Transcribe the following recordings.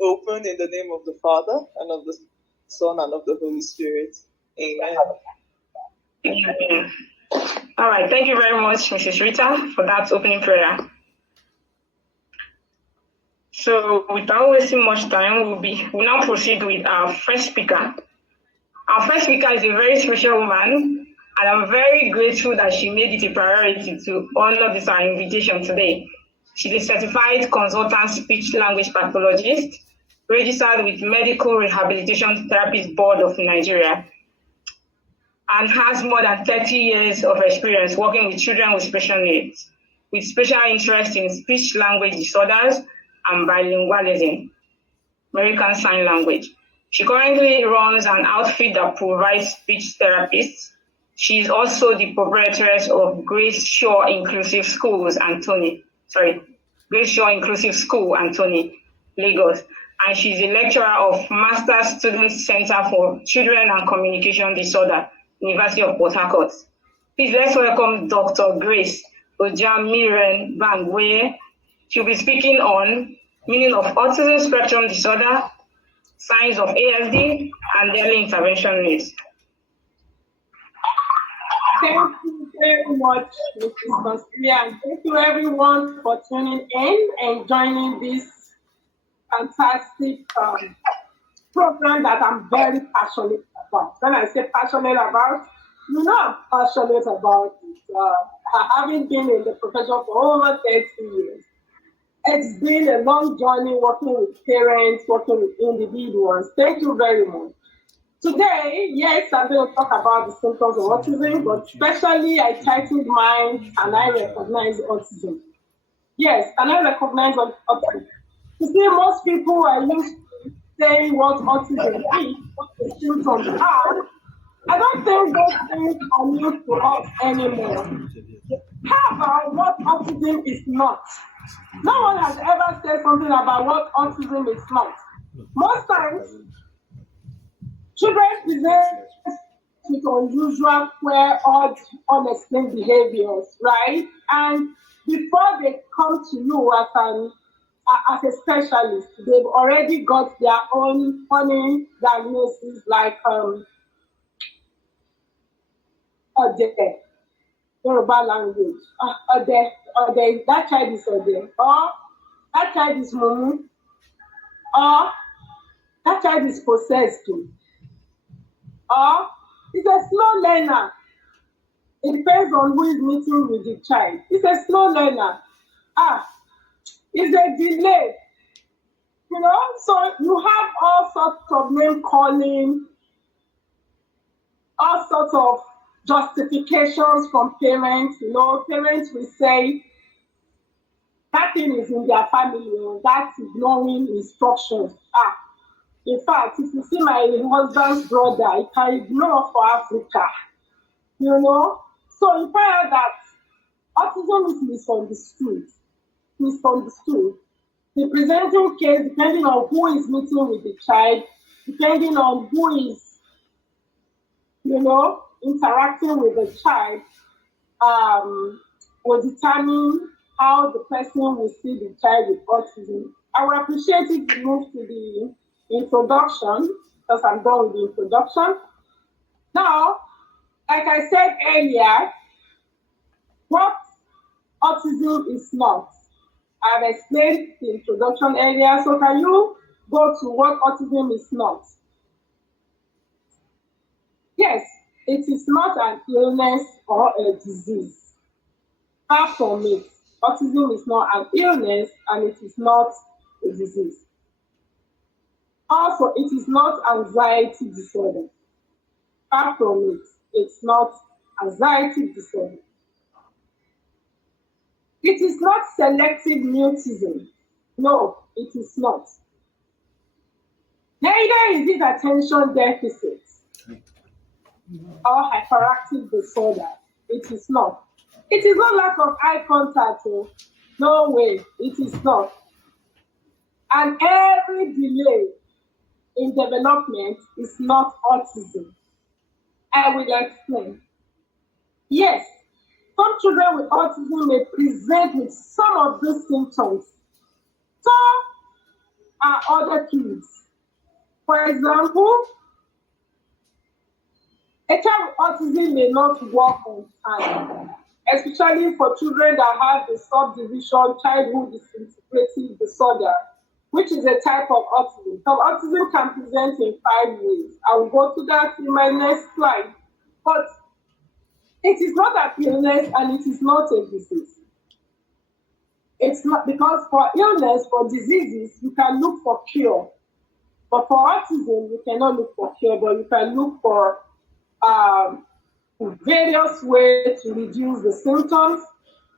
open in the name of the Father, and of the Son, and of the Holy Spirit. Amen. Amen. All right. Thank you very much, Mrs. Rita, for that opening prayer. So without wasting much time, we'll now proceed with our first speaker. Our first speaker is a very special woman, and I'm very grateful that she made it a priority to honor this our invitation today. She's a certified consultant speech language pathologist, registered with Medical Rehabilitation Therapists Board of Nigeria, and has more than 30 years of experience working with children with special needs, with special interest in speech language disorders and bilingualism, American Sign Language. She currently runs an outfit that provides speech therapists. She is also the proprietress of Grace Shaw Inclusive Schools, Grace Shaw Inclusive School, Anthony, Lagos. And she's a lecturer of Master Student Center for Children and Communication Disorder, University of Port Harcourt. Please let's welcome Dr. Grace Ojamiren Bangwe. She'll be speaking on meaning of autism spectrum disorder, signs of ASD, and early intervention needs. Thank you very much, Mrs. Consilia, and thank you everyone for tuning in and joining this fantastic program that I'm very passionate about. When I say passionate about, you know I'm passionate about it. Having been in the profession for over 30 years, it's been a long journey working with parents, working with individuals. Thank you very much. Today, yes, I'm going to talk about the symptoms of autism, but especially I titled mine, "Can I Recognize Autism?" Yes, can I recognize autism? You see, most people are used to saying what autism is, what the symptoms are. I don't think those things are new to us anymore. How about what autism is not? No one has ever said something about what autism is not. Most times, children present with unusual, queer, odd, unexplained behaviors, right? And before they come to you as a specialist, they've already got their own funny diagnosis, like Yoruba language, that child is Ode, or that child is Mumu, or that child is possessed too. Or it's a slow learner. It depends on who is meeting with the child. It's a slow learner. It's a delay. You know, so you have all sorts of name calling, all sorts of justifications from parents. You know, parents will say that thing is in their family, or that's ignoring instructions. In fact, if you see my husband's brother, he can ignore for Africa, you know. So you find out that autism is misunderstood. The presenting case, depending on who is meeting with the child, depending on who is, you know, interacting with the child, will determine how the person will see the child with autism. I would appreciate if you move to the introduction, because I'm done with the introduction. Now, like I said earlier, what autism is not. I've explained the introduction earlier, so can you go to what autism is not? Yes, it is not an illness or a disease. Far from it. Autism is not an illness and it is not a disease. Also, it is not anxiety disorder. Far from it, it's not anxiety disorder. It is not selective mutism. No, it is not. Neither is it attention deficit or hyperactive disorder. It is not. It is not lack of eye contact. No way, it is not. And every delay in development is not autism. I will explain. Yes, some children with autism may present with some of these symptoms. So, are other kids. For example, a child with autism may not walk on time, especially for children that have the subdivision childhood disintegrative disorder, which is a type of autism. So autism can present in 5 ways. I will go to that in my next slide. But it is not an illness and it is not a disease. It's not, because for illness, for diseases, you can look for cure. But for autism, you cannot look for cure, but you can look for various ways to reduce the symptoms,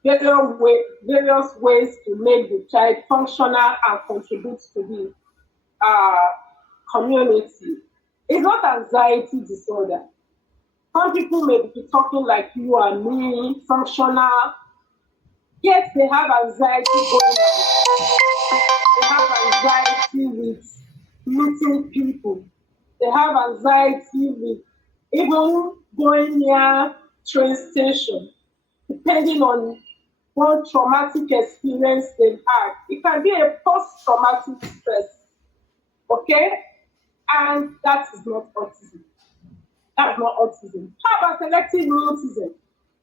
various ways to make the child functional and contribute to the community. It's not anxiety disorder. Some people may be talking like you and me, functional, yet they have anxiety going on. They have anxiety with meeting people. They have anxiety with even going near train station, depending on what traumatic experience they've had. It can be a post-traumatic stress, okay? And that is not autism. That's not autism. How about selective mutism?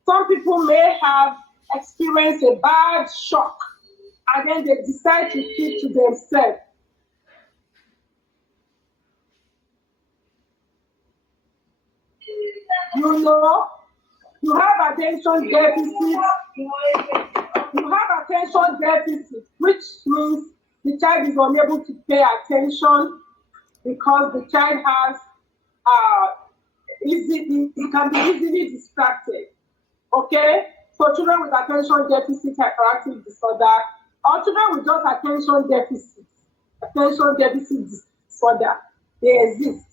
Some people may have experienced a bad shock and then they decide to keep to themselves. You know, you have attention deficit. You have attention deficit, which means the child is unable to pay attention because the child has it can be easily distracted. Okay? So children with attention deficit hyperactive disorder, or children with just attention deficit disorder, they exist.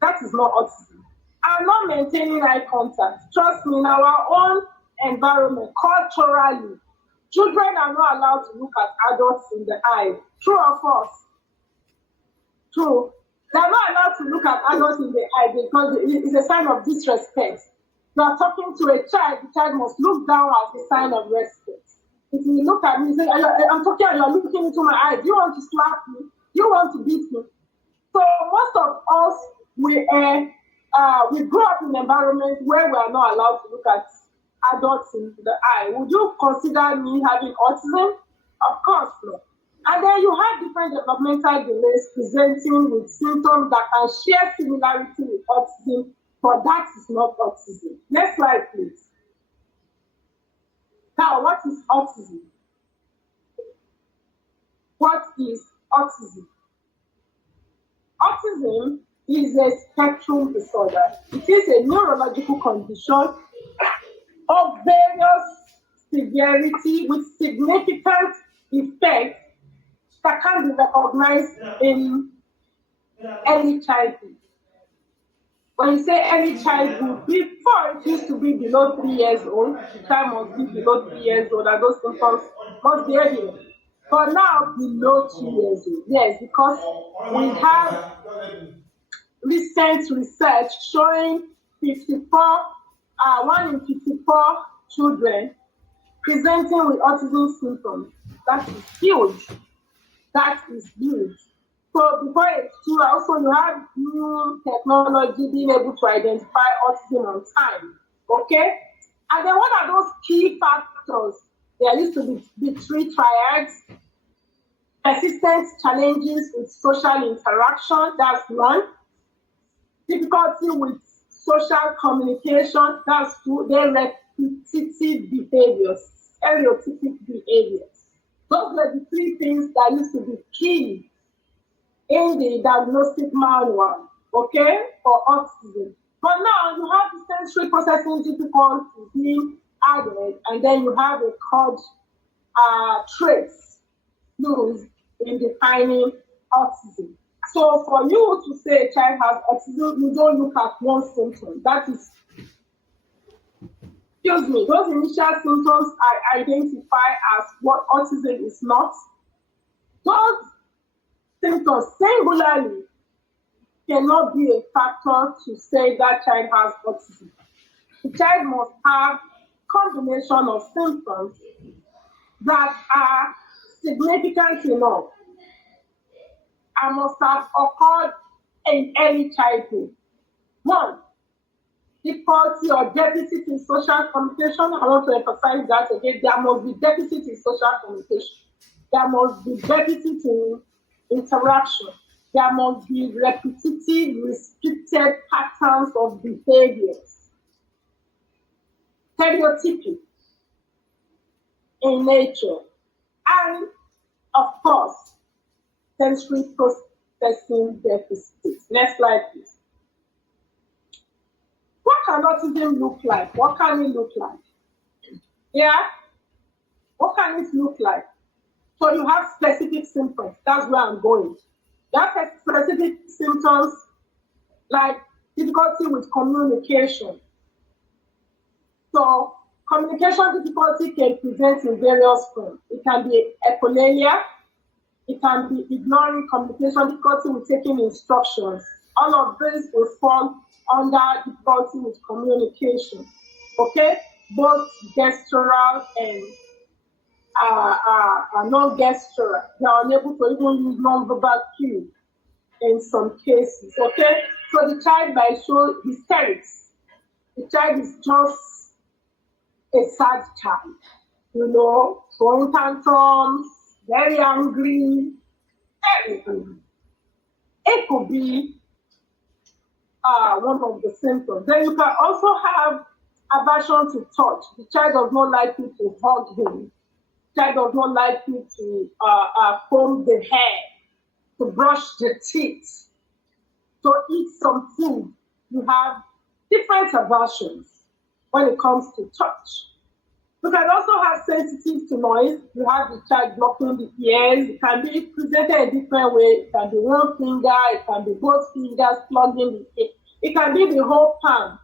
That is not autism. I'm not maintaining eye contact. Trust me, in our own environment, culturally, children are not allowed to look at adults in the eye. True or false? True. They are not allowed to look at adults in the eye because it's a sign of disrespect. You are talking to a child, the child must look down as a sign of respect. If you look at me and say, I'm talking and you're looking into my eye, do you want to slap me? Do you want to beat me? So most of us, we grew up in an environment where we are not allowed to look at adults in the eye. Would you consider me having autism? Of course not. And then you have different developmental delays presenting with symptoms that can share similarity with autism, but that is not autism. Next slide, please. Now, what is autism? What is autism? Autism is a spectrum disorder. It is a neurological condition of various severity with significant effects that can be recognized in early childhood. When you say early childhood, before it used to be below 3 years old, the child must be below 3 years old, and those symptoms must be evident. But now below 2 years old, yes, because we have recent research showing 1 in 54 children presenting with autism symptoms. That is huge. That is huge. So before age 2, also you have new technology being able to identify autism on time. Okay? And then what are those key factors? There used to be 3 triads. Persistent challenges with social interaction, that's 1. Difficulty with social communication, that's 2. Then repetitive behaviors, stereotypic behaviors. Those were the 3 things that used to be key in the diagnostic manual, okay, for autism. But now you have the sensory processing difficulty being added, and then you have a called traits used in defining autism. So for you to say a child has autism, you don't look at one symptom. That is, excuse me, those initial symptoms I identify as what autism is not. Those symptoms singularly cannot be a factor to say that child has autism. The child must have combination of symptoms that are significant enough must have occurred in early childhood. One, difficulty or deficit in social communication. I want to emphasize that again. There must be deficit in social communication. There must be deficit in interaction. There must be repetitive, restricted patterns of behaviors. Stereotypic in nature. And, of course, sensory processing deficits. Next slide, please. What can autism look like? What can it look like? Yeah? What can it look like? So you have specific symptoms. That's where I'm going. You have specific symptoms like difficulty with communication. So communication difficulty can present in various forms. It can be echolalia. It can be ignoring communication difficulty with taking instructions. All of this will fall under difficulty with communication. Okay? Both gestural and non-gestural. They are unable to even use non-verbal cues in some cases. Okay? So the child might show hysterics. The child is just a sad child, throwing tantrums, very angry, everything. It could be one of the symptoms. Then you can also have aversion to touch. The child does not like you to hug him. The child does not like you to comb the hair, to brush the teeth, to eat some food. You have different aversions when it comes to touch. You can also have sensitive to noise. You have the child blocking the ears. It can be presented a different way. It can be one finger. It can be both fingers plugging the ear. It can be the whole palm.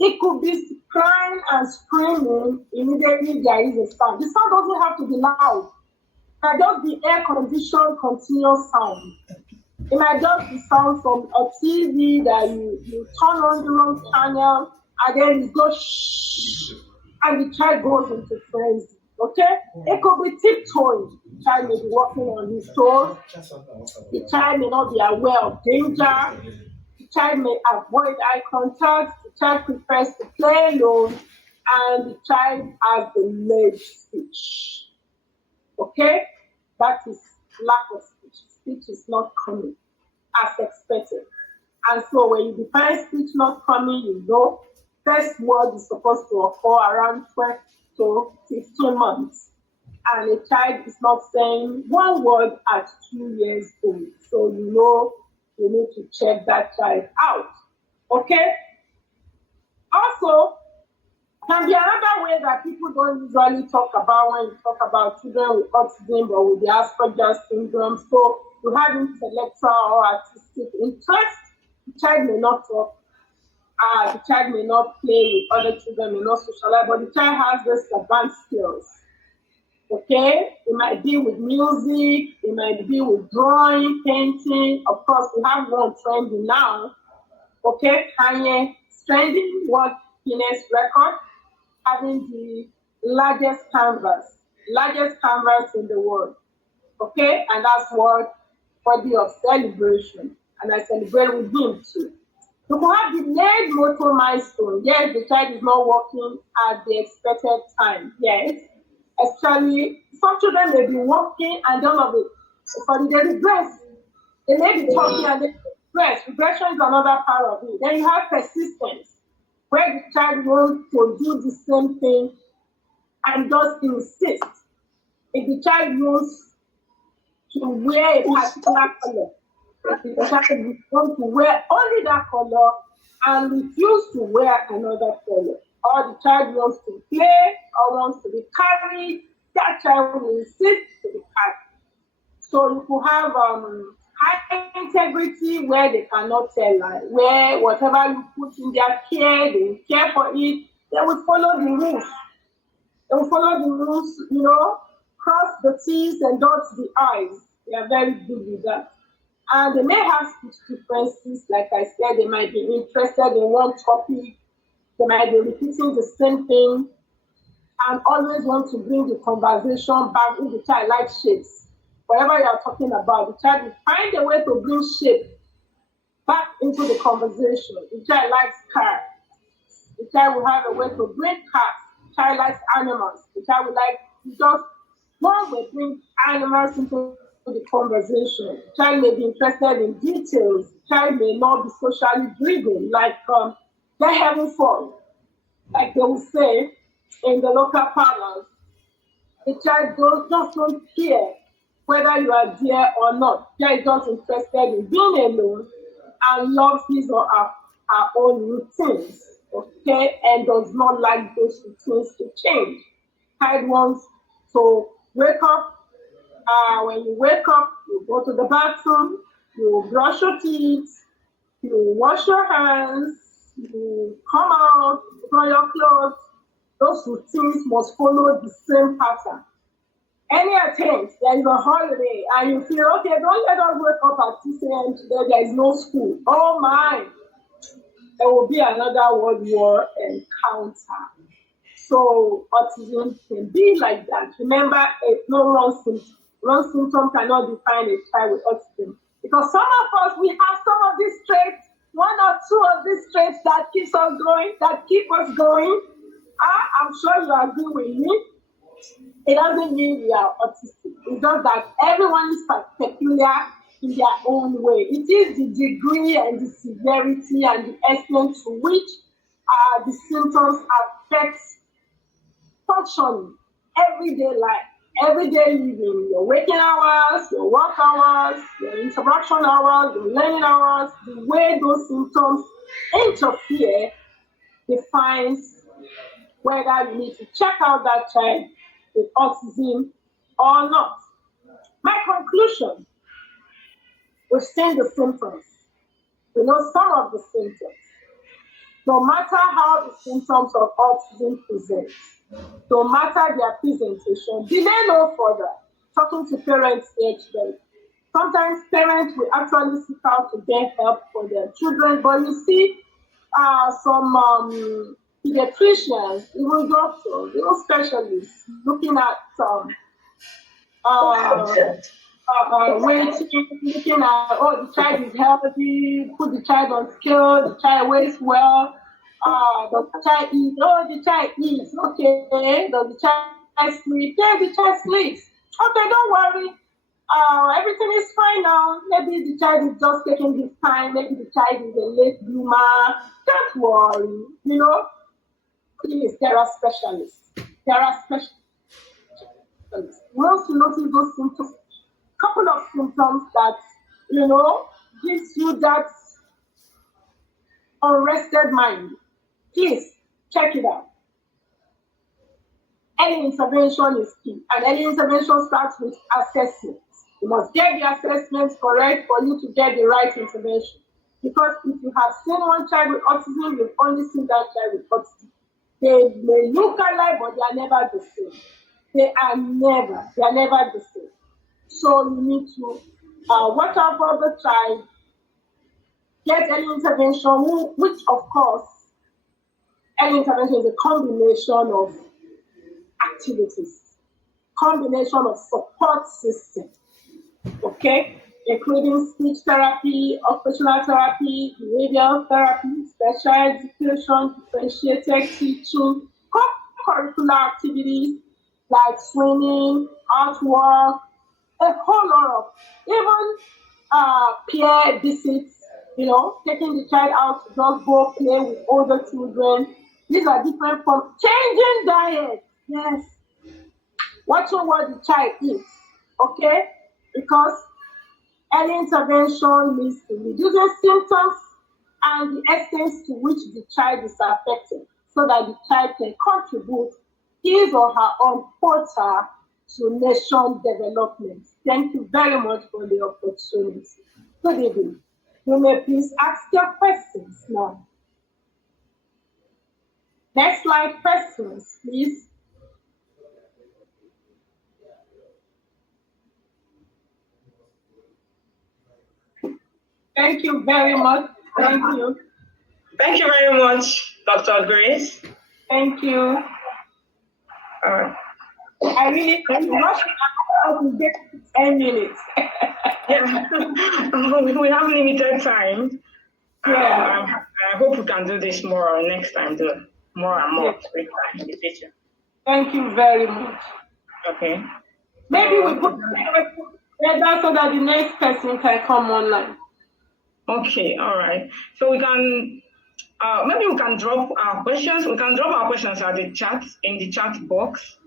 It could be crying and screaming immediately there is a sound. The sound doesn't have to be loud. It might just be air-conditioned continuous sound. It might just be sound from a TV that you turn on the wrong channel and then it goes shh, and the child goes into frenzy. Okay? It could be tiptoeing. The child may be walking on his toes. The child may not be aware of danger. The child may avoid eye contact. The child prefers to play alone. And the child has delayed speech. Okay? That is lack of speech. Speech is not coming as expected. And so when you define speech not coming, first word is supposed to occur around 12 to 15 months. And a child is not saying one word at 2 years old. So you need to check that child out. Okay? Also, can be another way that people don't usually talk about when you talk about children with autism or with the Asperger's syndrome. So you have intellectual or artistic interest. The child may not talk. The child may not play with other children, may not socialize, but the child has these advanced skills. Okay? It might be with music, it might be with drawing, painting. Of course, we have one trending now. Okay? Kanye is trending, World Guinness record, having the largest canvas in the world. Okay? And that's World Body of Celebration. And I celebrate with him too. You can have delayed motor milestone. Yes, the child is not walking at the expected time. Yes. Actually, some children may be walking and they regress. They may be talking and they regress. Regression is another part of it. Then you have persistence, where the child wants to do the same thing and just insist. If the child wants to wear a particular color, the child wants to wear only that color and refuse to wear another color. Or the child wants to play or wants to be carried, that child will insist to be carried. So you could have high integrity where they cannot tell lie, where whatever you put in their care, they will care for it, they will follow the rules. They will follow the rules, cross the T's and dot the I's. They are very good with that. And they may have speech differences, like I said, they might be interested in one topic, they might be repeating the same thing, and always want to bring the conversation back if the child likes shapes. whatever you are talking about, the child will find a way to bring shape back into the conversation. The child likes cars. The child will have a way to bring cars. The child likes animals. The child will like just one will bring animals into the conversation. The child may be interested in details. The child may not be socially driven, like the heaven fall, like they will say in the local parlance. The child don't care whether you are there or not. The child is just interested in being alone and loves his or her own routines, okay, and does not like those routines to change. Child wants to wake up. When you wake up, you go to the bathroom, you brush your teeth, you wash your hands, you come out, you put on your clothes. Those routines must follow the same pattern. Any attempt, there is a holiday, and you feel, okay, don't let us wake up at 6 a.m. today, there is no school. Oh my, there will be another World War encounter. So autism can be like that. Remember, no one symptom cannot define a child with autism. Because some of us, we have some of these traits, one or two of these traits that keeps us going, that keep us going. I'm sure you agree with me. It doesn't mean we are autistic. It's just that everyone is peculiar in their own way. It is the degree and the severity and the extent to which the symptoms affect functioning, everyday life, everyday living, your waking hours, your work hours, your interaction hours, your learning hours, the way those symptoms interfere defines whether you need to check out that child with autism or not. My conclusion, we've seen the symptoms. We know some of the symptoms. No matter how the symptoms of autism present, no matter their presentation, delay no further. Talking to parents here today. Sometimes parents will actually seek out to get help for their children, but you see some pediatricians, even doctors, even specialists looking at waiting, looking at, oh, the child is healthy, put the child on scale, the child weighs well, does the child eat? Oh, the child eats, okay. Does the child sleep? Yeah, the child sleeps. Okay, don't worry. Everything is fine now. Maybe the child is just taking his time, maybe the child is a late bloomer. Don't worry, please, there are specialists. There are specialists. Once you notice those symptoms, couple of symptoms that, gives you that unrested mind, please check it out. Early intervention is key, and early intervention starts with assessment. You must get the assessments correct for you to get the right intervention. Because if you have seen one child with autism, you've only seen that child with autism. They may look alike, but they are never the same. They are never the same. So you need to watch out for the child, get early intervention, which of course, early intervention is a combination of activities, combination of support systems, okay, including speech therapy, occupational therapy, behavioral therapy, special education, differentiated teaching, co-curricular activities like swimming, artwork, a whole lot of even peer visits, taking the child out to just go play with older children. These are different from changing diet. Yes. Watching what the child eats, okay? Because early intervention leads to reducing symptoms and the extent to which the child is affected, so that the child can contribute his or her own quota to nation development. Thank you very much for the opportunity. Good evening. You may please ask your questions now. Next slide, questions, please. Thank you very much. Thank you. Thank you very much, Dr. Grace. Thank you. I really I will get 10 minutes. Yeah, we have limited time. Yeah. I hope we can do this more next time, do more and more Yeah. with time in the future. Thank you very much. Okay. Maybe we put together so that the next person can come online. Okay, all right. So we can maybe we can drop our questions. We can drop our questions at the chat in the chat box.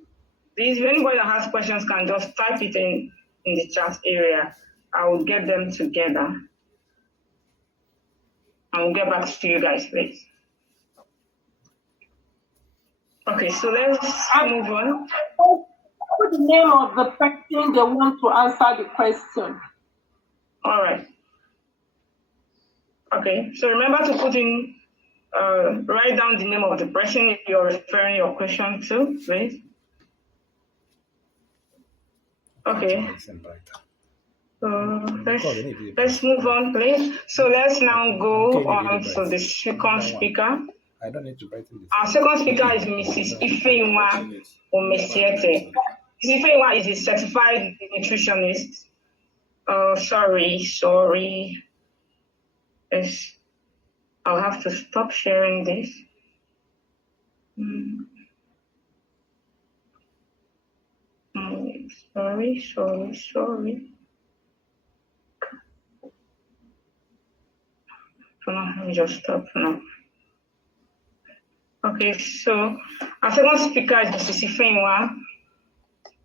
Please, if anybody that has questions can just type it in the chat area. I will get them together. And we'll get back to you guys, please. Okay, so let's move on. Put the name of the person they want to answer the question. All right. Okay, so remember to put in, write down the name of the person you're referring your question to, please. Okay. So let's move on, please. So let's now go on to the second speaker. I don't need to write in this. Our second speaker is Mrs. Ifeinwa Omesiete. Mrs. Ifeinwa is a certified nutritionist. Sorry. Yes, I'll have to stop sharing this. Sorry. Let me just stop now. Okay, so our second speaker is Mrs. Ifeinwa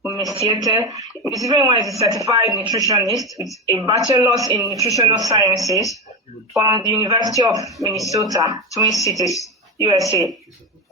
Omesiete. Mrs. Ifeinwa is a certified nutritionist with a bachelor's in nutritional sciences from the University of Minnesota, Twin Cities, USA.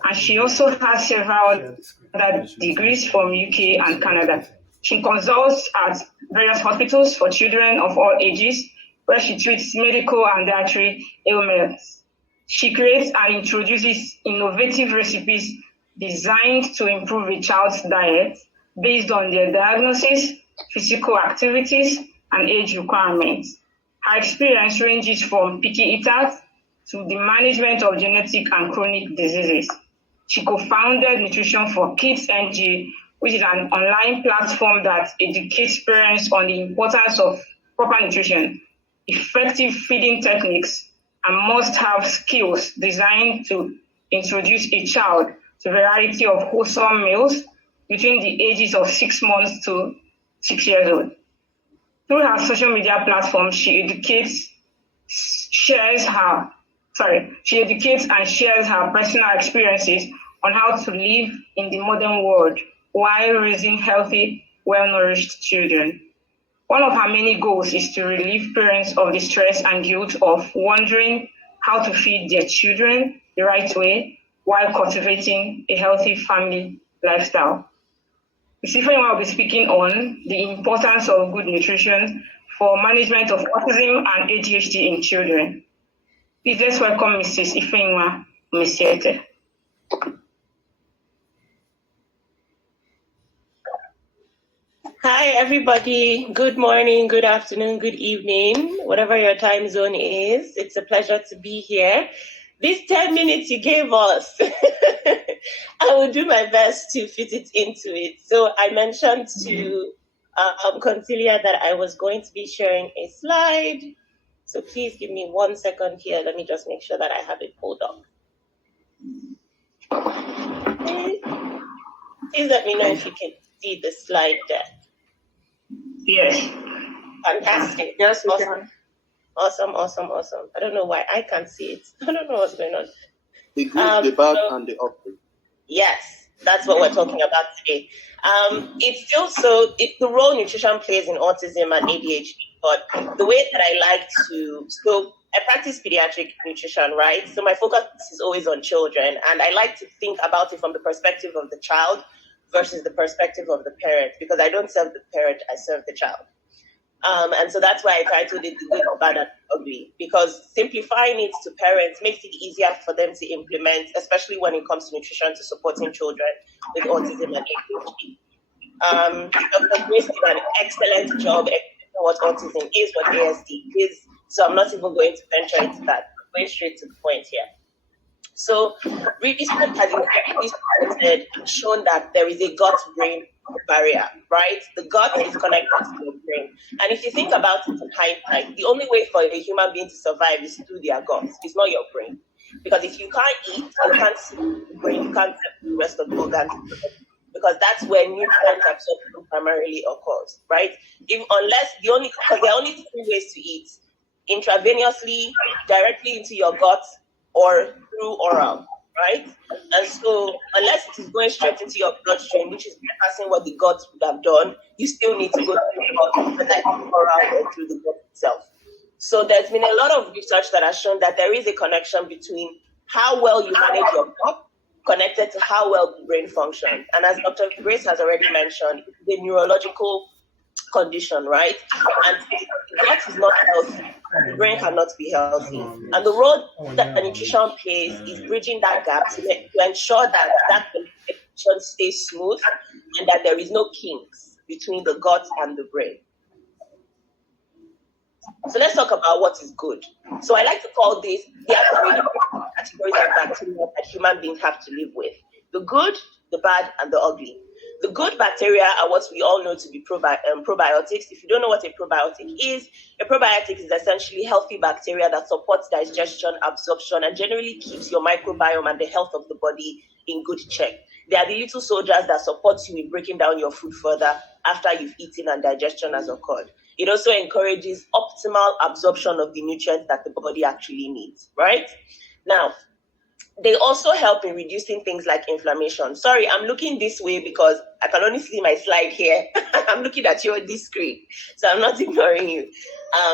And she also has several other degrees from UK and Canada. She consults at various hospitals for children of all ages, where she treats medical and dietary ailments. She creates and introduces innovative recipes designed to improve a child's diet based on their diagnosis, physical activities, and age requirements. Her experience ranges from picky eaters to the management of genetic and chronic diseases. She co-founded Nutrition for Kids NG, which is an online platform that educates parents on the importance of proper nutrition, effective feeding techniques, and must-have skills designed to introduce a child to a variety of wholesome meals between the ages of 6 months to 6 years old. Through her social media platform, she educates and shares her personal experiences on how to live in the modern world while raising healthy, well-nourished children. One of her many goals is to relieve parents of the stress and guilt of wondering how to feed their children the right way while cultivating a healthy family lifestyle. Ms. Ifeinwa will be speaking on the importance of good nutrition for management of autism and ADHD in children. Please let's welcome Mrs. Ifeinwa Omesiete. Hi, everybody. Good morning, good afternoon, good evening, whatever your time zone is. It's a pleasure to be here. These 10 minutes you gave us, I will do my best to fit it into it. So I mentioned to Consilia that I was going to be sharing a slide. So please give me 1 second here. Let me just make sure that I have it pulled up. Okay. Please let me know if you can see the slide there. Yes. Fantastic. Yes, we awesome. Awesome. I don't know why I can't see it. I don't know what's going on. The good, the bad, and the ugly. Yes, that's what we're talking about today. It's the role nutrition plays in autism and ADHD, but the way that I like to, so I practice pediatric nutrition, right? So my focus is always on children, and I like to think about it from the perspective of the child versus the perspective of the parent, because I don't serve the parent, I serve the child. And so that's why I titled it The Good, the Bad, and the Ugly, because simplifying it to parents makes it easier for them to implement, especially when it comes to nutrition to supporting children with autism and ADHD. Dr. Grace did an excellent job explaining what autism is, what ASD is, so I'm not even going to venture into that. I'm going straight to the point here. So research has incredibly supported and shown that there is a gut-brain barrier, right? The gut is connected to your brain. And if you think about it in hindsight, the only way for a human being to survive is through their guts. It's not your brain. Because if you can't eat, you can't see the brain, you can't see the rest of the organs, because that's where nutrient absorption primarily occurs, right? Because there are only two ways to eat: intravenously, directly into your gut, or through oral, right? And so, unless it is going straight into your bloodstream, which is bypassing what the gut would have done, you still need to go through the gut, whether it's oral or through the gut itself. So, there's been a lot of research that has shown that there is a connection between how well you manage your gut connected to how well the brain functions. And as Dr. Grace has already mentioned, it's a neurological condition, right? And if the gut is not healthy, the brain cannot be healthy. And the role that nutrition plays is bridging that gap to ensure that connection stays smooth and that there is no kinks between the gut and the brain. So let's talk about what is good. So I like to call this, there are three different categories of bacteria that human beings have to live with: the good, the bad, and the ugly. The good bacteria are what we all know to be probiotics. If you don't know what a probiotic is, a probiotic is essentially healthy bacteria that supports digestion, absorption, and generally keeps your microbiome and the health of the body in good check. They are the little soldiers that support you in breaking down your food further after you've eaten and digestion has occurred. It also encourages optimal absorption of the nutrients that the body actually needs, right? Now, they also help in reducing things like inflammation. Sorry, I'm looking this way because I can only see my slide here. I'm looking at you on this screen, so I'm not ignoring you.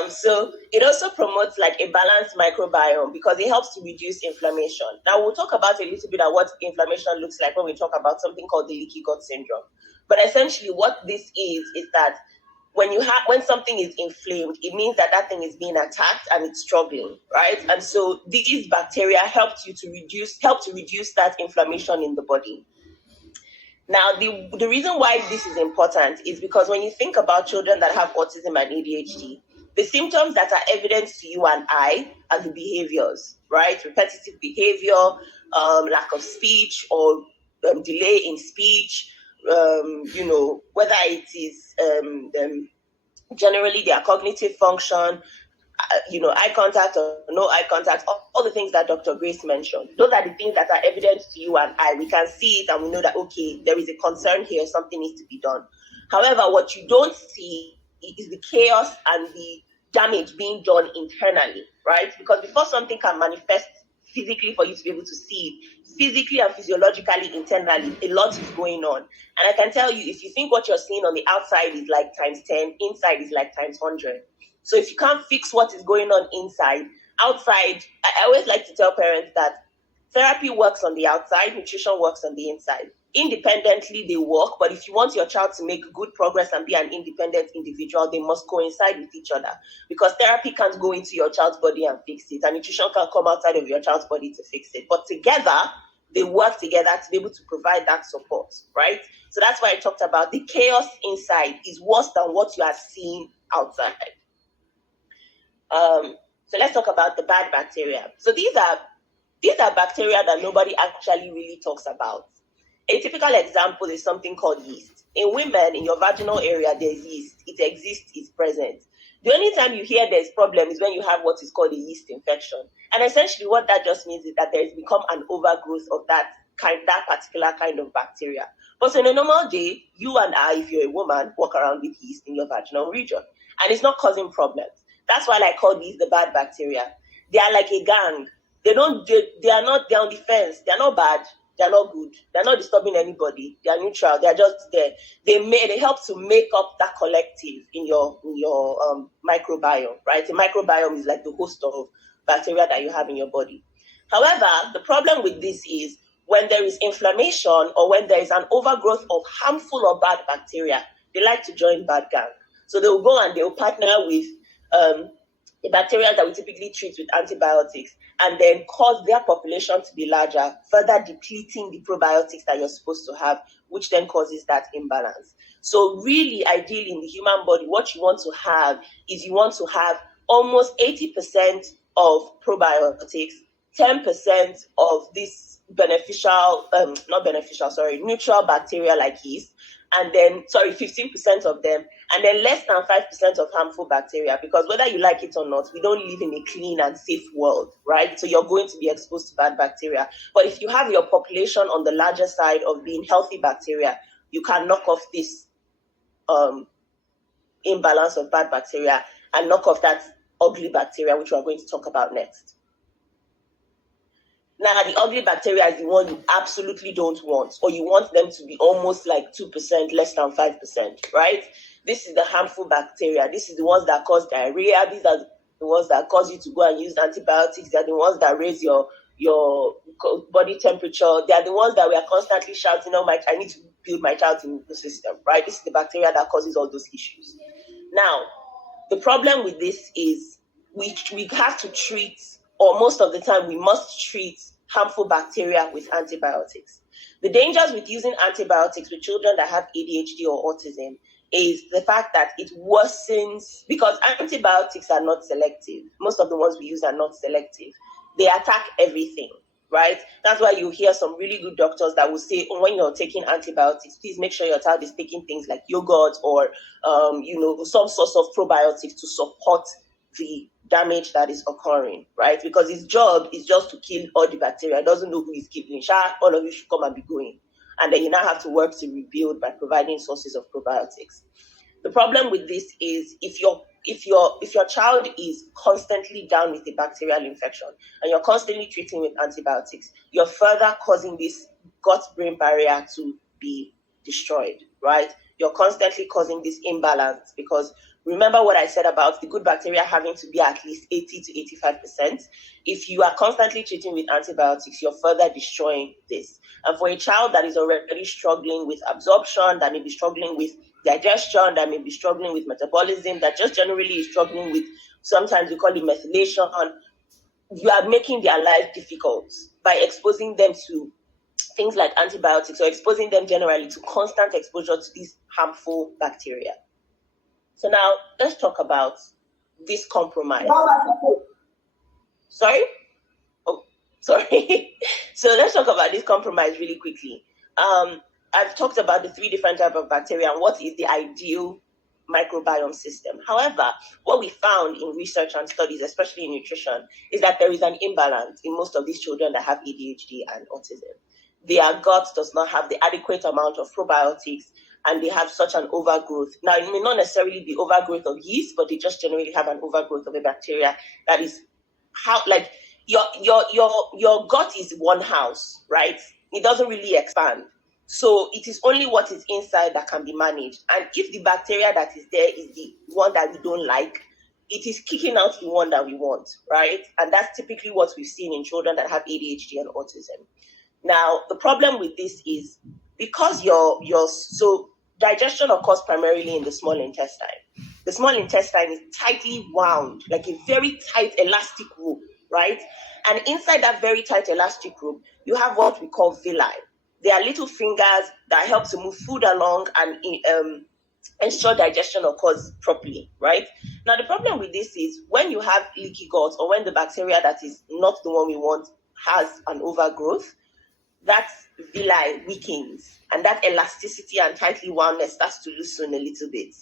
So it also promotes like a balanced microbiome because it helps to reduce inflammation. Now we'll talk about a little bit about what inflammation looks like when we talk about something called the leaky gut syndrome. But essentially what this is that when something is inflamed, it means that thing is being attacked and it's struggling, right? And so these bacteria help to reduce that inflammation in the body. Now, the reason why this is important is because when you think about children that have autism and ADHD, the symptoms that are evident to you and I are the behaviors, right? Repetitive behavior, lack of speech or delay in speech, whether it is generally their cognitive function, eye contact or no eye contact, all the things that Dr. Grace mentioned. Those are the things that are evident to you and I. We can see it and we know that, okay, there is a concern here, something needs to be done. However, what you don't see is the chaos and the damage being done internally, right? Because before something can manifest physically for you to be able to see it, physically and physiologically, internally, a lot is going on. And I can tell you, if you think what you're seeing on the outside is like times 10, inside is like times 100. So if you can't fix what is going on inside, outside, I always like to tell parents that therapy works on the outside, nutrition works on the inside. Independently, they work, but if you want your child to make good progress and be an independent individual, they must coincide with each other, because therapy can't go into your child's body and fix it, and nutrition can't come outside of your child's body to fix it. But together, they work together to be able to provide that support, right? So that's why I talked about the chaos inside is worse than what you are seeing outside. So let's talk about the bad bacteria. So these are bacteria that nobody actually really talks about. A typical example is something called yeast. In women, in your vaginal area, there's yeast. It exists, it's present. The only time you hear there's problem is when you have what is called a yeast infection. And essentially what that just means is that there's become an overgrowth of that particular kind of bacteria. But in a normal day, you and I, if you're a woman, walk around with yeast in your vaginal region. And it's not causing problems. That's why I call these the bad bacteria. They are like a gang. They're on defense. They're not bad. They're not good. They're not disturbing anybody. They're neutral. They're just there. They help to make up that collective in your microbiome, right? The microbiome is like the host of bacteria that you have in your body. However, the problem with this is when there is inflammation or when there is an overgrowth of harmful or bad bacteria, they like to join bad gang. So they will go and they will partner with the bacteria that we typically treat with antibiotics, and then cause their population to be larger, further depleting the probiotics that you're supposed to have, which then causes that imbalance. So really, ideally in the human body, what you want to have is you want to have almost 80% of probiotics, 10% of this neutral bacteria like yeast, and then 15% of them, and then less than 5% of harmful bacteria, because whether you like it or not, we don't live in a clean and safe world, right? So you're going to be exposed to bad bacteria. But if you have your population on the larger side of being healthy bacteria, you can knock off this imbalance of bad bacteria and knock off that ugly bacteria, which we're going to talk about next. Now, the ugly bacteria is the one you absolutely don't want, or you want them to be almost like 2%, less than 5%, right? This is the harmful bacteria. This is the ones that cause diarrhea. These are the ones that cause you to go and use antibiotics. They are the ones that raise your body temperature. They are the ones that we are constantly shouting, "Oh, I need to build my child's immune system," right? This is the bacteria that causes all those issues. Now, the problem with this is we have to treat, or most of the time we must treat, harmful bacteria with antibiotics. The dangers with using antibiotics with children that have ADHD or autism is the fact that it worsens, because antibiotics are not selective. Most of the ones we use are not selective. They attack everything, right? That's why you hear some really good doctors that will say, when you're taking antibiotics, please make sure your child is taking things like yogurt or some source of probiotics to support the damage that is occurring, right? Because his job is just to kill all the bacteria. He doesn't know who is killing. All of you should come and be going. And then you now have to work to rebuild by providing sources of probiotics. The problem with this is if your child is constantly down with a bacterial infection and you're constantly treating with antibiotics, you're further causing this gut-brain barrier to be destroyed, right? You're constantly causing this imbalance, because remember what I said about the good bacteria having to be at least 80 to 85%. If you are constantly treating with antibiotics, you're further destroying this. And for a child that is already struggling with absorption, that may be struggling with digestion, that may be struggling with metabolism, that just generally is struggling with, sometimes we call it methylation, you are making their life difficult by exposing them to things like antibiotics, or exposing them generally to constant exposure to these harmful bacteria. So now let's talk about this compromise. Sorry? Oh, sorry. So let's talk about this compromise really quickly. I've talked about the 3 different types of bacteria and what is the ideal microbiome system. However, what we found in research and studies, especially in nutrition, is that there is an imbalance in most of these children that have ADHD and autism. Their gut does not have the adequate amount of probiotics, and they have such an overgrowth. Now, it may not necessarily be overgrowth of yeast, but they just generally have an overgrowth of a bacteria that is your gut is one house, right? It doesn't really expand. So it is only what is inside that can be managed. And if the bacteria that is there is the one that we don't like, it is kicking out the one that we want, right? And that's typically what we've seen in children that have ADHD and autism. Now, the problem with this is because so digestion occurs primarily in the small intestine. The small intestine is tightly wound, like a very tight elastic rope, right? And inside that very tight elastic rope, you have what we call villi. They are little fingers that help to move food along and ensure digestion occurs properly, right? Now, the problem with this is when you have leaky gut, or when the bacteria that is not the one we want has an overgrowth, that villi weakens, and that elasticity and tightly woundness starts to loosen a little bit.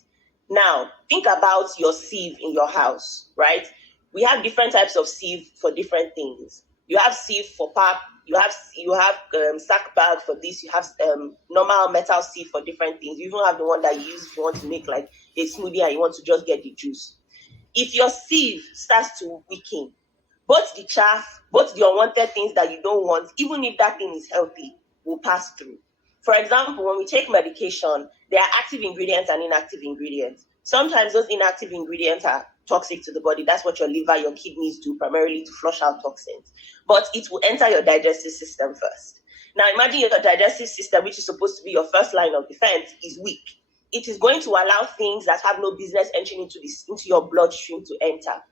Now, think about your sieve in your house, right? We have different types of sieve for different things. You have sieve for pap, you have sack bag for this, you have normal metal sieve for different things. You even have the one that you use if you want to make like a smoothie and you want to just get the juice. If your sieve starts to weaken, both the chaff, both the unwanted things that you don't want, even if that thing is healthy, will pass through. For example, when we take medication, there are active ingredients and inactive ingredients. Sometimes those inactive ingredients are toxic to the body. That's what your liver, your kidneys do, primarily to flush out toxins. But it will enter your digestive system first. Now imagine your digestive system, which is supposed to be your first line of defense, is weak. It is going to allow things that have no business entering into your bloodstream to enter.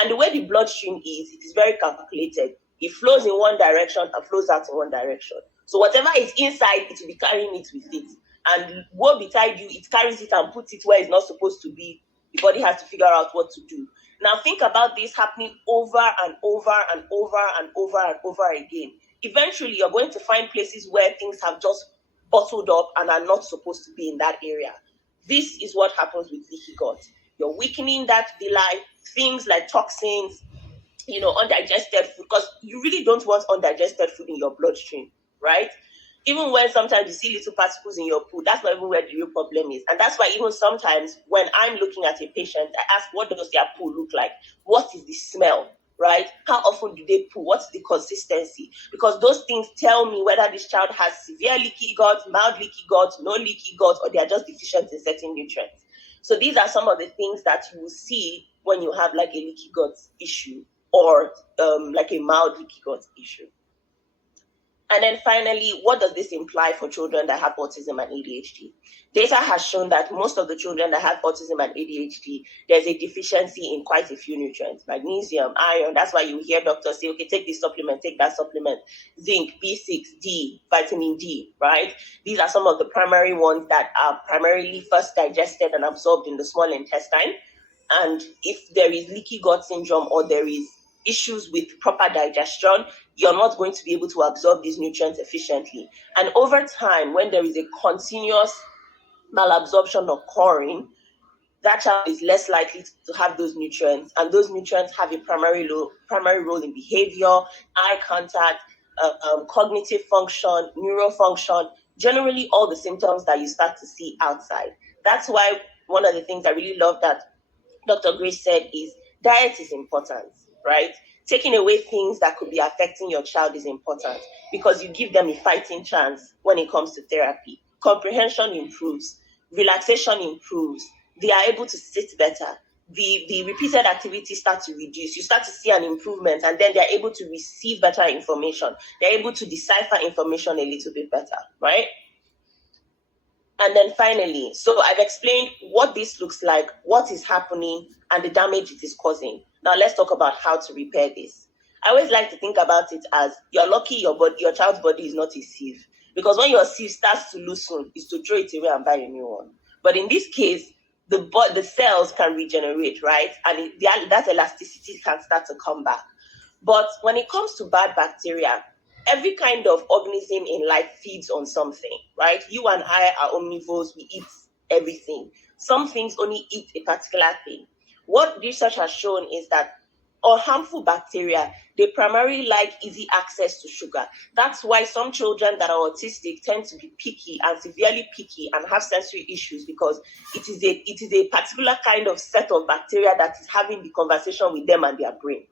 And the way the bloodstream is, it is very calculated. It flows in one direction and flows out in one direction. So whatever is inside, it will be carrying it with it. And woe betide you, it carries it and puts it where it's not supposed to be the body has to figure out what to do. Now think about this happening over and over and over and over and over again. Eventually, you're going to find places where things have just bottled up and are not supposed to be in that area. This is what happens with leaky gut. You're weakening that villi, things like toxins, undigested food, because you really don't want undigested food in your bloodstream, right? Even when sometimes you see little particles in your poo, that's not even where the real problem is. And that's why even sometimes when I'm looking at a patient, I ask, what does their poo look like? What is the smell, right? How often do they poo? What's the consistency? Because those things tell me whether this child has severe leaky gut, mild leaky gut, no leaky gut, or they are just deficient in certain nutrients. So these are some of the things that you will see when you have like a leaky gut issue or like a mild leaky gut issue. And then finally, what does this imply for children that have autism and ADHD? Data has shown that most of the children that have autism and ADHD, there's a deficiency in quite a few nutrients, magnesium, iron. That's why you hear doctors say, okay, take this supplement, take that supplement, zinc, B6, D, vitamin D, right? These are some of the primary ones that are primarily first digested and absorbed in the small intestine. And if there is leaky gut syndrome or there is issues with proper digestion, you're not going to be able to absorb these nutrients efficiently. And over time, when there is a continuous malabsorption occurring, that child is less likely to have those nutrients, and those nutrients have a primary role in behavior, eye contact, cognitive function, neural function, generally all the symptoms that you start to see outside. That's why one of the things I really love that Dr. Grace said is diet is important, right? Taking away things that could be affecting your child is important because you give them a fighting chance when it comes to therapy. Comprehension improves, relaxation improves, they are able to sit better. The repeated activities start to reduce. You start to see an improvement, and then they're able to receive better information. They're able to decipher information a little bit better, right? And then finally, so I've explained what this looks like, what is happening, and the damage it is causing. Now let's talk about how to repair this. I always like to think about it as you're lucky your child's body is not a sieve. Because when your sieve starts to loosen, it's to throw it away and buy a new one. But in this case, the cells can regenerate, right? And that elasticity can start to come back. But when it comes to bad bacteria, every kind of organism in life feeds on something, right? You and I are omnivores, we eat everything. Some things only eat a particular thing. What research has shown is that harmful bacteria, they primarily like easy access to sugar. That's why some children that are autistic tend to be picky and severely picky and have sensory issues, because it is a particular kind of set of bacteria that is having the conversation with them and their brain,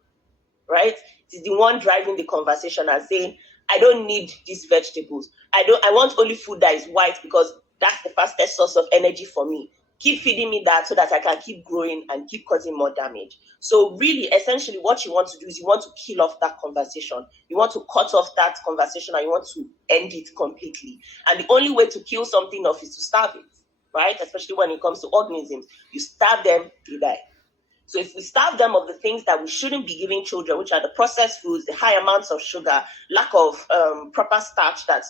right? It is the one driving the conversation and saying, I don't need these vegetables. I want only food that is white because that's the fastest source of energy for me. Keep feeding me that so that I can keep growing and keep causing more damage. So really, essentially, what you want to do is you want to kill off that conversation. You want to cut off that conversation and you want to end it completely. And the only way to kill something off is to starve it, right? Especially when it comes to organisms. You starve them, they die. So if we starve them of the things that we shouldn't be giving children, which are the processed foods, the high amounts of sugar, lack of proper starch that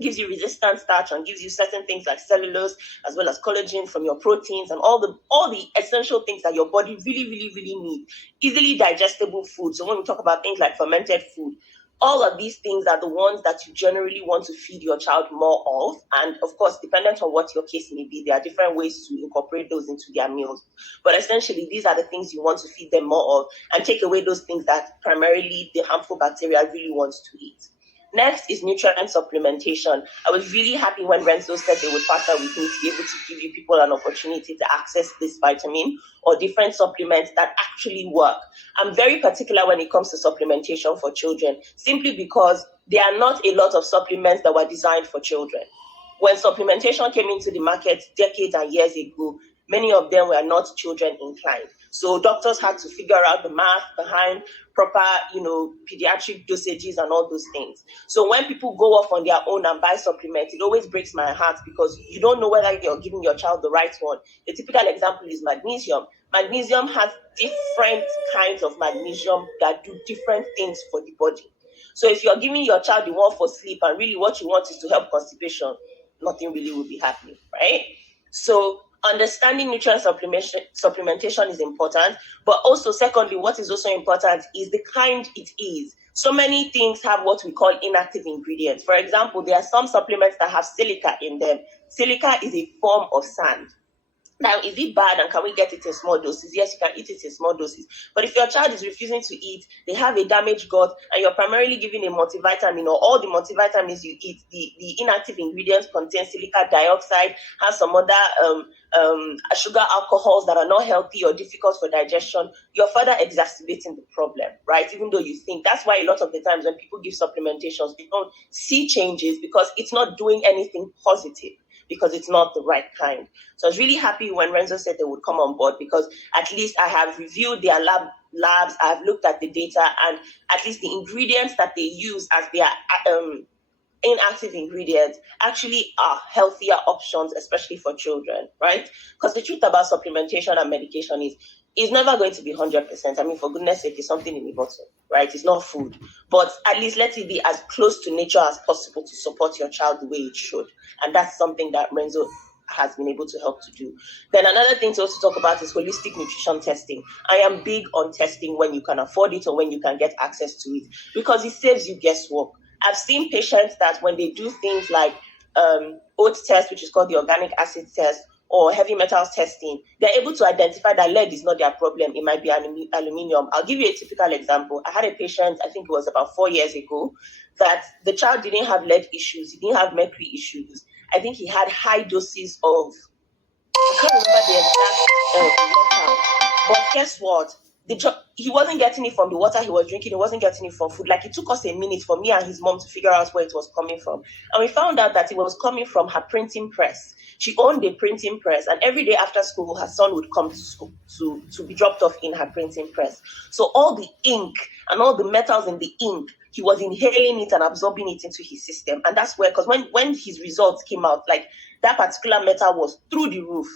gives you resistant starch and gives you certain things like cellulose, as well as collagen from your proteins and all the essential things that your body really, really, really needs. Easily digestible food. So when we talk about things like fermented food, all of these things are the ones that you generally want to feed your child more of. And of course, dependent on what your case may be, there are different ways to incorporate those into their meals. But essentially, these are the things you want to feed them more of and take away those things that primarily the harmful bacteria really wants to eat. Next is nutrient supplementation. I was really happy when Renzo said they would partner with me to be able to give you people an opportunity to access this vitamin or different supplements that actually work. I'm very particular when it comes to supplementation for children, simply because there are not a lot of supplements that were designed for children. When supplementation came into the market decades and years ago, many of them were not children inclined. So doctors had to figure out the math behind proper, pediatric dosages and all those things. So when people go off on their own and buy supplements, it always breaks my heart because you don't know whether you're giving your child the right one. A typical example is magnesium. Magnesium has different kinds of magnesium that do different things for the body. So if you're giving your child the one for sleep and really what you want is to help constipation, nothing really will be happening, right? So understanding nutrient supplementation is important, but also secondly, what is also important is the kind it is. So many things have what we call inactive ingredients. For example, there are some supplements that have silica in them. Silica is a form of sand. Now, is it bad and can we get it in small doses? Yes, you can eat it in small doses. But if your child is refusing to eat, they have a damaged gut, and you're primarily giving a multivitamin, or all the multivitamins you eat, the inactive ingredients contain silica dioxide, has some other sugar alcohols that are not healthy or difficult for digestion, you're further exacerbating the problem, right? Even though you think. That's why a lot of the times when people give supplementations, they don't see changes because it's not doing anything positive, because it's not the right kind. So I was really happy when Renzo said they would come on board, because at least I have reviewed their labs, I've looked at the data, and at least the ingredients that they use as their inactive ingredients actually are healthier options, especially for children, right? Because the truth about supplementation and medication is it's never going to be 100%. I mean, for goodness sake, it's something in the bottle, right? It's not food. But at least let it be as close to nature as possible to support your child the way it should. And that's something that Renzo has been able to help to do. Then another thing to also talk about is holistic nutrition testing. I am big on testing when you can afford it or when you can get access to it, because it saves you guesswork. I've seen patients that when they do things like oats test, which is called the organic acid test, or heavy metals testing, they're able to identify that lead is not their problem. It might be aluminium. I'll give you a typical example. I had a patient, I think it was about 4 years ago, that the child didn't have lead issues. He didn't have mercury issues. I think he had high doses of, I can't remember the exact metal. But guess what? He wasn't getting it from the water he was drinking. He wasn't getting it from food. Like, it took us a minute for me and his mom to figure out where it was coming from. And we found out that it was coming from her printing press. She owned a printing press, and every day after school, her son would come to school to be dropped off in her printing press. So all the ink and all the metals in the ink, he was inhaling it and absorbing it into his system. And that's where, because when his results came out, like, that particular metal was through the roof.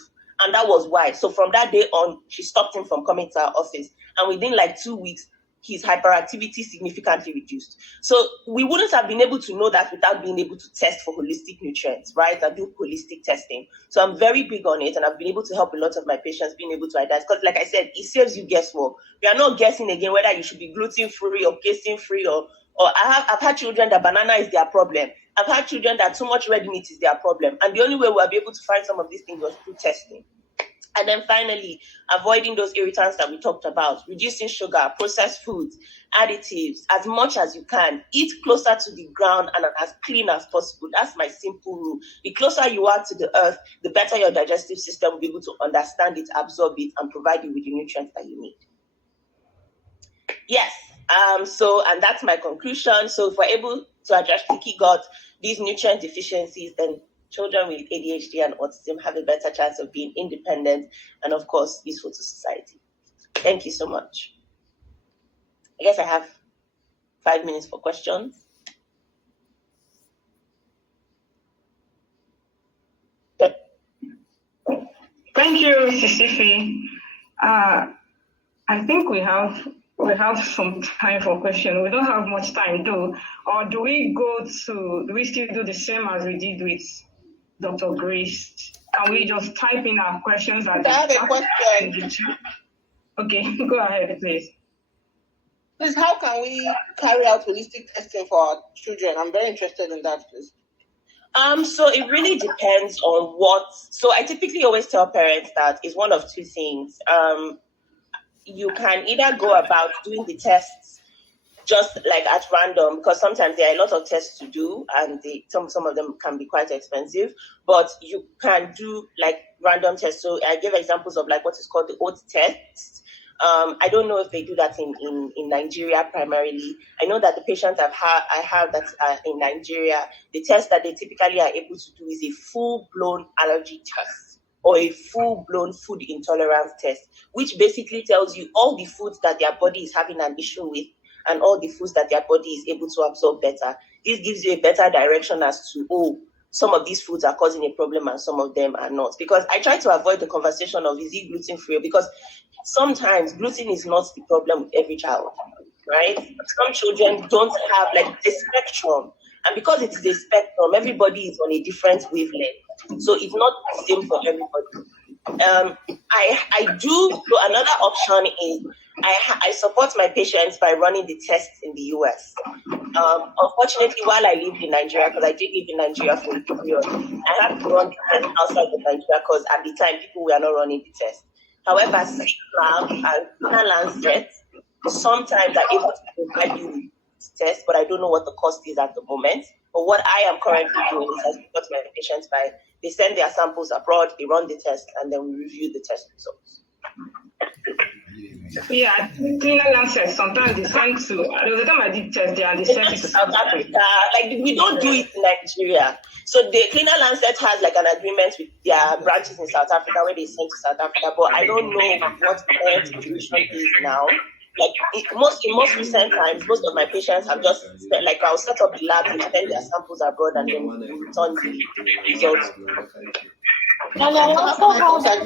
And that was why. So from that day on, she stopped him from coming to our office. And within like 2 weeks, his hyperactivity significantly reduced. So we wouldn't have been able to know that without being able to test for holistic nutrients, right? And do holistic testing. So I'm very big on it, and I've been able to help a lot of my patients being able to identify. Because like I said, it saves you guesswork. We are not guessing again whether you should be gluten-free or casein-free, or I've had children that banana is their problem. I've had children that too much red meat is their problem. And the only way we'll be able to find some of these things was through testing. And then finally, avoiding those irritants that we talked about, reducing sugar, processed foods, additives, as much as you can. Eat closer to the ground and as clean as possible. That's my simple rule. The closer you are to the earth, the better your digestive system will be able to understand it, absorb it, and provide you with the nutrients that you need. Yes. And that's my conclusion. So if we're able to address leaky gut, these nutrient deficiencies, then children with ADHD and autism have a better chance of being independent and, of course, useful to society. Thank you so much. I guess I have 5 minutes for questions. Thank you, Mrs. Sifi. I think we have some time for questions. We don't have much time, though. Or do we still do the same as we did with Dr. Grace? Can we just type in our questions? I have a question. Okay, go ahead, please. Please, how can we carry out holistic testing for our children? I'm very interested in that, please. So it really depends on what. So I typically always tell parents that it's one of two things. You can either go about doing the tests just like at random, because sometimes there are a lot of tests to do, and some of them can be quite expensive. But you can do like random tests. So I give examples of like what is called the oats test. I don't know if they do that in Nigeria primarily. I know that the patients I have that are in Nigeria, the test that they typically are able to do is a full-blown allergy test or a full-blown food intolerance test, which basically tells you all the foods that their body is having an issue with and all the foods that their body is able to absorb better. This gives you a better direction as to, some of these foods are causing a problem and some of them are not. Because I try to avoid the conversation of is it gluten-free, because sometimes gluten is not the problem with every child, right? Some children don't have like the spectrum. And because it is a spectrum, everybody is on a different wavelength. So it's not the same for everybody. I do. So another option is I support my patients by running the tests in the US. Unfortunately, while I lived in Nigeria, because I did live in Nigeria for a period, I had to run the test outside of Nigeria because at the time people were not running the test. However, Lab and Lancet sometimes are able to provide you with test, but I don't know what the cost is at the moment. But what I am currently doing is I support my patients by they send their samples abroad, they run the test, and then we review the test results. Yeah, cleaner Lancet sometimes they send to. There was a time I did test there and they sent it to South Africa. Like we don't do it in Nigeria. So the Cleaner Lancet has like an agreement with their branches in South Africa where they send to South Africa, but I don't know what the current situation is now. Like in most recent times, most of my patients have just like I'll set up the labs and send their samples abroad and then return the results. And I also have a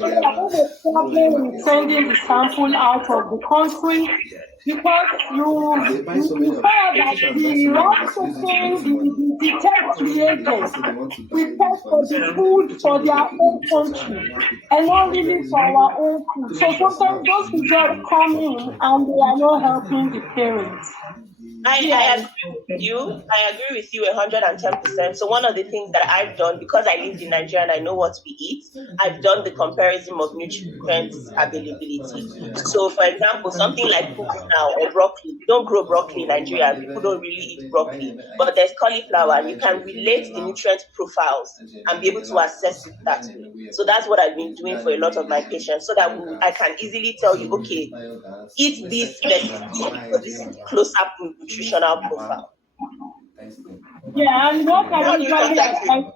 problem with sending the sample out of the country because you find that the test reagents we test for the food for their own country and not really for our own food. So sometimes those results come in and they are not helping the parents. I agree with you 110%. So one of the things that I've done, because I lived in Nigeria and I know what we eat, I've done the comparison of nutrient availability. So for example, something like now or broccoli, we don't grow broccoli in Nigeria, people don't really eat broccoli, but there's cauliflower and you can relate the nutrient profiles and be able to assess it that way. So that's what I've been doing for a lot of my patients so that I can easily tell you, okay, eat this specifically because this is close-up nutritional profile. Yeah, and what I usually advise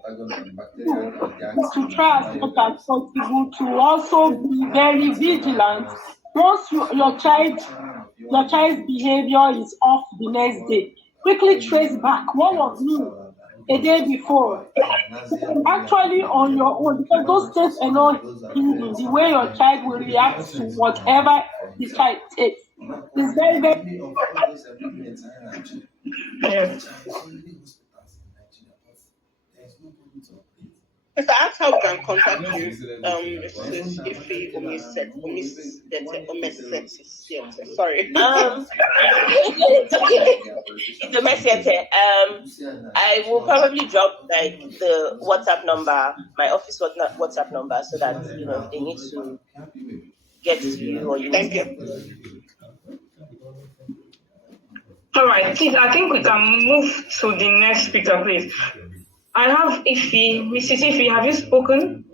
to try as much as possible to also be very vigilant. Once your child's behavior is off the next day, quickly trace back what was new a day before. Actually on your own, because those tests are not hidden. The way your child will react to whatever the child takes is very, very If I ask how we can contact you, Mrs. Ife sorry. It's a message. I will probably drop like the WhatsApp number, my office WhatsApp number, so that if they need to get to you or you. Thank you. All right, please, I think we can move to the next speaker, please. I have Ife. Mrs. Ife, have you spoken?